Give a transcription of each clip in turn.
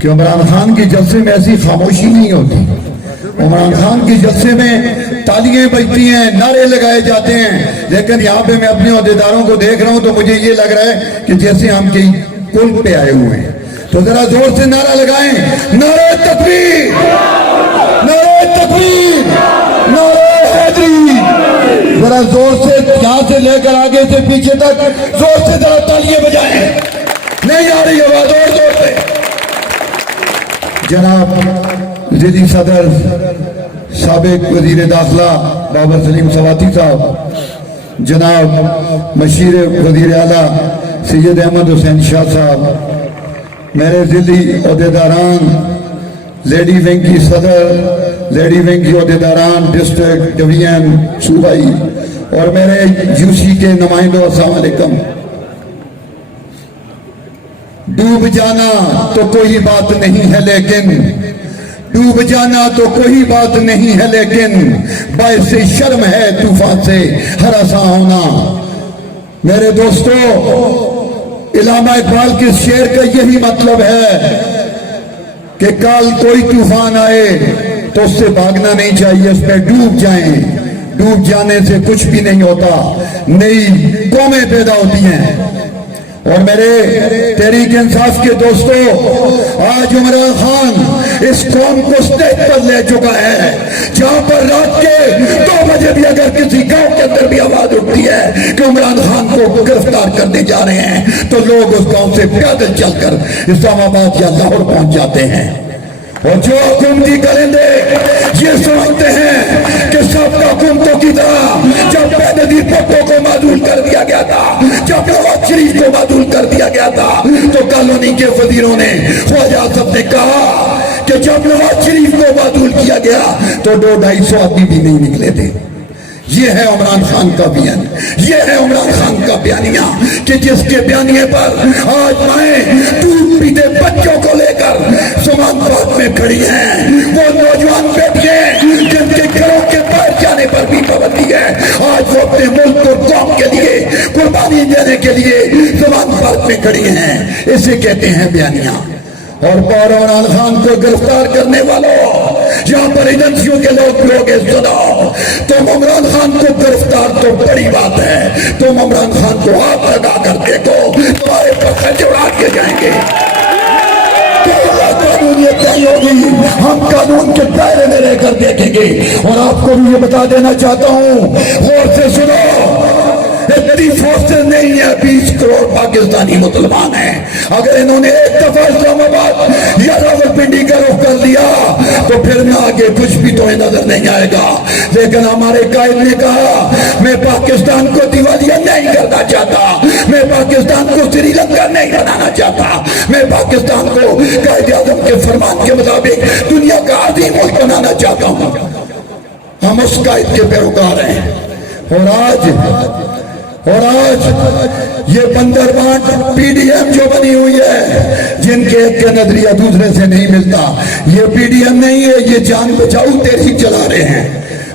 کہ عمران خان کے جلسے میں ایسی خاموشی نہیں ہوتی. عمران خان کے جلسے میں تالیاں بجتی ہیں، نعرے لگائے جاتے ہیں، لیکن یہاں پہ میں اپنے عہدیداروں کو دیکھ رہا ہوں تو مجھے یہ لگ رہا ہے کہ جیسے ہم کہیں پل پہ آئے ہوئے ہیں. تو ذرا زور سے نعرہ لگائیں، نعرہ تکبیر، نعرہ تکبیر، نعرہ حیدری. ذرا زور سے یہاں سے لے کر آگے سے پیچھے تک زور سے ذرا تالیاں بجائیں. نہیں آ رہی آواز، اور زور سے. جناب ضلعی صدر سابق وزیر داخلہ بابر سلیم سواتی صاحب، جناب مشیر وزیر اعلیٰ سید احمد حسین شاہ صاحب، میرے ضلعی عہدیداران، لیڈی ونگ کی صدر، لیڈی ونگ کی عہدیداران ڈسٹرکٹ ڈویژن صوبائی، اور میرے یو سی کے نمائندوں، السلام علیکم. ڈوب جانا تو کوئی بات نہیں ہے لیکن، ڈوب جانا تو کوئی بات نہیں ہے لیکن، باعث شرم ہے طوفان سے ہراساں ہونا. میرے دوستو، علامہ اقبال کے شعر کا یہی مطلب ہے کہ کل کوئی طوفان آئے تو اس سے بھاگنا نہیں چاہیے، اس پہ ڈوب جائیں. ڈوب جانے سے کچھ بھی نہیں ہوتا، نئی قومیں پیدا ہوتی ہیں. اور میرے تحریک انصاف کے دوستو، آج عمران خان اس قوم کو سٹیج پر لے چکا ہے جہاں پر رات کے 2 بجے بھی اگر کسی گاؤں کے اندر بھی آواز اٹھتی ہے کہ عمران خان کو گرفتار کرنے جا رہے ہیں تو لوگ اس گاؤں سے پیدل چل کر اسلام آباد یا لاہور پہنچ جاتے ہیں. اور جو حکومتی کرندے یہ سمجھتے ہیں کہ سابقہ حکومتوں کی طرح جب بے نظیر بھٹو کو معزول کر دیا گیا تھا، جب نواز شریف کو معزول کر دیا گیا تھا، تو کالونی کے وزیروں نے، خواجہ اعظم نے کہا کہ جب نواز شریف کو معزول کیا گیا تو 200-250 آدمی بھی نہیں نکلے تھے. یہ ہے عمران خان کا بیان، یہ ہے عمران خان کا بیانیہ کہ جس کے بیانیے پر آج مائیں دودھ پیتے بچوں کو لے کر سمان پاک میں کھڑی ہیں. وہ نوجوان بیٹیاں جن کے گھروں کے باہر جانے پر بھی پابندی ہے، آج وہ اپنے ملک اور قوم کے لیے قربانی دینے کے لیے سمان پاک میں کھڑی ہیں. اسے کہتے ہیں بیانیہ. اور عمران خان کو گرفتار کرنے والوں، یہاں پر ایجنسیوں کے لوگ سنو، تم عمران خان کو گرفتار تو بڑی بات ہے، تم عمران خان کو ہاتھ لگا کر دیکھو، تمہارے پکڑ اڑا کے جائیں گے. قانونیت نہیں ہوگی، ہم قانون کے دائرے میں رہ کر دیکھیں گے. اور آپ کو بھی یہ بتا دینا چاہتا ہوں، غور سے سنو، اتنی فورسز نہیں ہے، 20 کروڑ پاکستانی مسلمان ہیں. اگر انہوں نے ایک دفعہ اسلام آباد یا راولپنڈی کا رخ کر لیا تو پھر میں آگے کچھ بھی تو نظر نہیں آئے گا. لیکن ہمارے قائد نے کہا میں پاکستان کو دیوالیہ نہیں کرنا چاہتا، میں پاکستان کو سری لنکا نہیں بنانا چاہتا، میں پاکستان کو قائد اعظم کے فرمان کے مطابق دنیا کا عظیم ملک بنانا چاہتا ہوں. ہم اس قائد کے پیروکار ہیں. اور آج یہ بندربانٹ پی ڈی ایم جو بنی ہوئی ہے، جن کے ایک کا نظریہ دوسرے سے نہیں ملتا، یہ پی ڈی ایم نہیں ہے، یہ جان بچاؤ تحریک چلا رہے ہیں،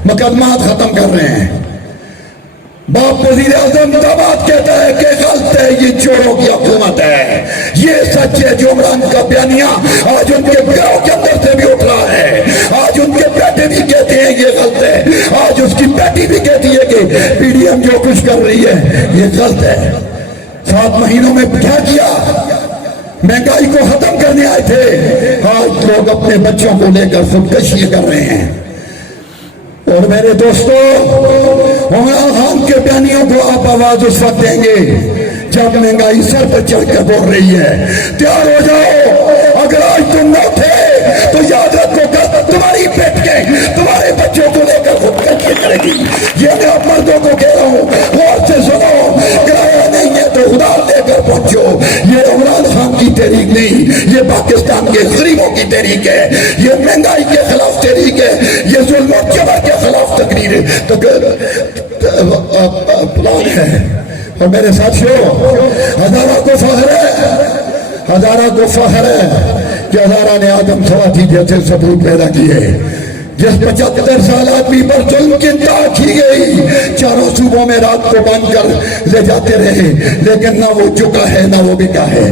مقدمات ختم کر رہے ہیں. باپ وزیر اعظم داماد کہتا ہے کہ غلط ہے، یہ چوروں کی حکومت ہے. یہ سچ ہے جو عمران کا بیانیہ آج ان کے گھروں کے اندر سے بھی اٹھ رہا ہے. آج ان کے بیٹے بھی کہتے ہیں یہ غلط ہے، آج اس کی بیٹی بھی کہتی ہے کہ پی ڈی ایم جو کچھ کر رہی ہے یہ غلط ہے. 7 مہینوں میں کیا کیا؟ مہنگائی کو ختم کرنے آئے تھے، آج لوگ اپنے بچوں کو لے کر خودکشی کر رہے ہیں. اور میرے دوستو، عمران خان کے بیانیوں کو آپ آواز اس وقت دیں گے جب مہنگائی سر پر چڑھ کر بول رہی ہے. تیار ہو جاؤ، اگر آج تم نہ تھے تو یاد رکھو کہ تمہاری بیٹیاں تمہارے بچوں کو لے کر خودکشی کرے گی. یہ میں اب مردوں کو کہہ رہا ہوں، غور سے سنو، کرایہ نہیں ہے تو خدا لے کر پہنچو. یہ عمران خان کی تحریک نہیں، یہ پاکستان کے غریبوں کی تحریک ہے، یہ مہنگائی کے خلاف تحریک ہے، یہ ظلم و جبر کے خلاف تقریر پلان ہے. اور میرے ساتھیوں، ہزارہ کو فخر ہے، ہزارہ کو فخر ہے کہ ہزارہ نے آدم سواتی جیسے ثبوت پیدا کیے. جس 75 سال آدمی پر ظلم کی انتہا کی گئی، چاروں صوبوں میں رات کو باندھ کر لے جاتے رہے، لیکن نہ وہ جھکا ہے نہ وہ بکا ہے.